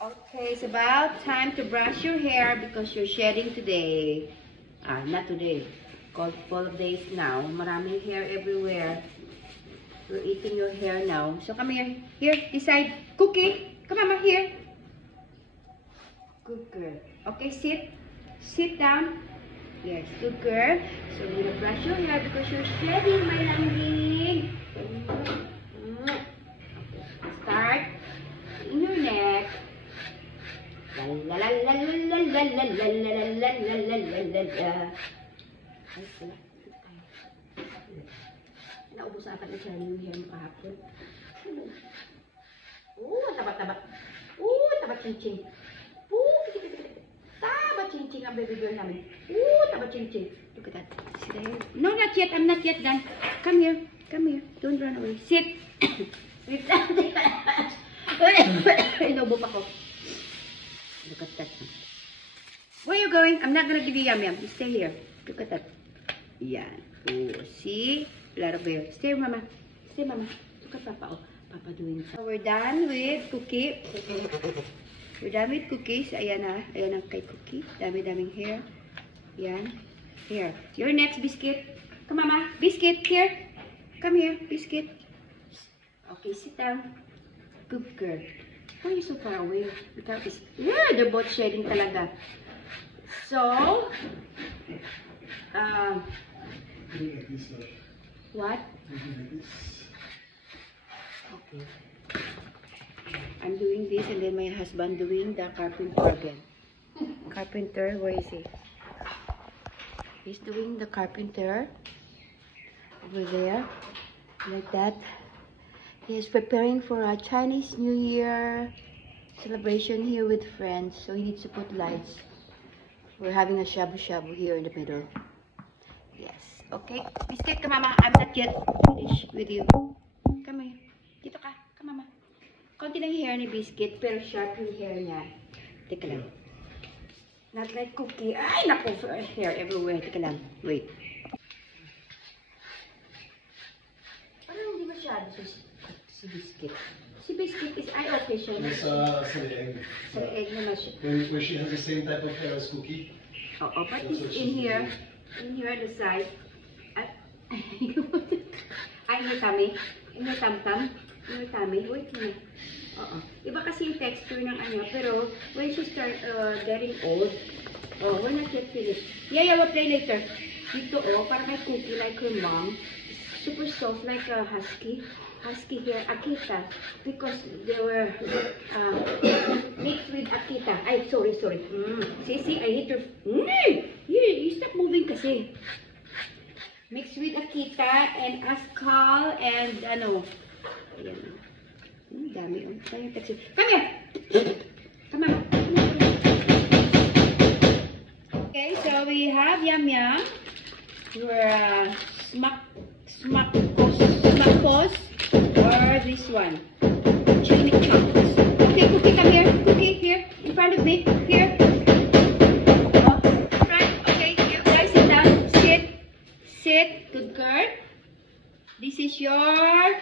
Okay, it's about time to brush your hair because you're shedding today. Not today. Couple of days now. Maraming hair everywhere. You're eating your hair now. So come here. Here, this side. Cookie. Come on, here. Good girl. Okay, sit. Sit down. Yes, good girl. So you're gonna brush your hair because you're shedding, my lambing. Start in your neck. La la la la la la la la la la la la la. Ay, sila. Naubos ata ni Charlie yung hair mo kahapon. Taba-taba. Taba-ching-ching. Taba-ching-ching ang baby girl namin. Taba-ching-ching. Look at that. See the hair? No, not yet. I'm not yet done. Come here. Come here. Don't run away. Sit. Sit. Inubo pa ko. Look at that. Where are you going? I'm not gonna give you yum-yum. You stay here. Look at that. Yan. Oh, see? A lot of hair. Stay, mama. Stay, mama. Look at Papa. Oh, Papa doing so. We're done with Cookie. We're done with cookies. Ayan na. Ayan ang kay Cookie. Dami-daming hair. Yan. Here. Your next biscuit. Come, mama. Biscuit. Here. Come here. Biscuit. Okay, sit down. Good girl. Why are you so far away? Because yeah, they're both shedding talaga. So, what? Okay. I'm doing this and then my husband doing the carpenter again. Carpenter, where is he? He's doing the carpenter over there, like that. He's preparing for a Chinese New Year celebration here with friends, so he needs to put lights. We're having a shabu-shabu here in the middle. Yes. Okay. Biscuit ka, mama. I'm not yet finished with you. Come here. Dito ka. Come, mama. Konti ng hair ni Biscuit, pero sharp yung hair niya. Teka lang. Not like Cookie. Ay, naku, hair everywhere. Teka lang. Wait. Parang hindi masyado si Biscuit. Si Biscuit is, ay, okay siya. Yes, sa leeg. Sa leeg naman siya. When she has the same type of hair as Cookie. Oo, but it's in here at the side. At, ay, in your tummy. In your tam-tam. In your tummy. Wait na. Oo. Iba kasi yung texture ng ano, pero when she start getting old, we're not yet finished. Yeah, we'll play later. Dito, parang may Cookie like her mom. Super soft like a husky hair, Akita, because they were mixed with Akita. Ay, sorry. See, I hit her. You stop moving kasi. Mixed with Akita and Askal and ano. Ayan. Dami. Come here. Come on. Okay, so we have Yum Yum. We're smack pose. Or this one. Chili chunks. Okay, Cookie, come here. Cookie, here. In front of me. Here. Right. Okay, you guys sit down. Sit. Good girl. This is your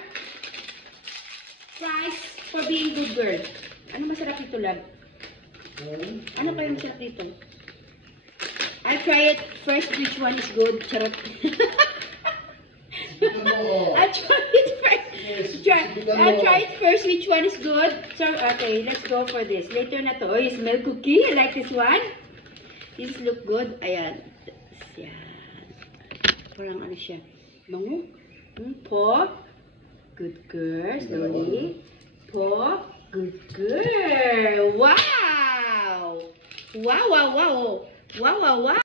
prize for being good girl. Ano masarap dito, love? Ano kayo masarap dito? I'll try it first which one is good. Charot. I'll try it first which one is good. So, okay, let's go for this. Later na to. Oh, you smell Cookie? I like this one. This look good. Ayan. Yan. Parang ano siya. Bango. Po. Good girl. Slowly. Po. Good girl. Wow! Wow!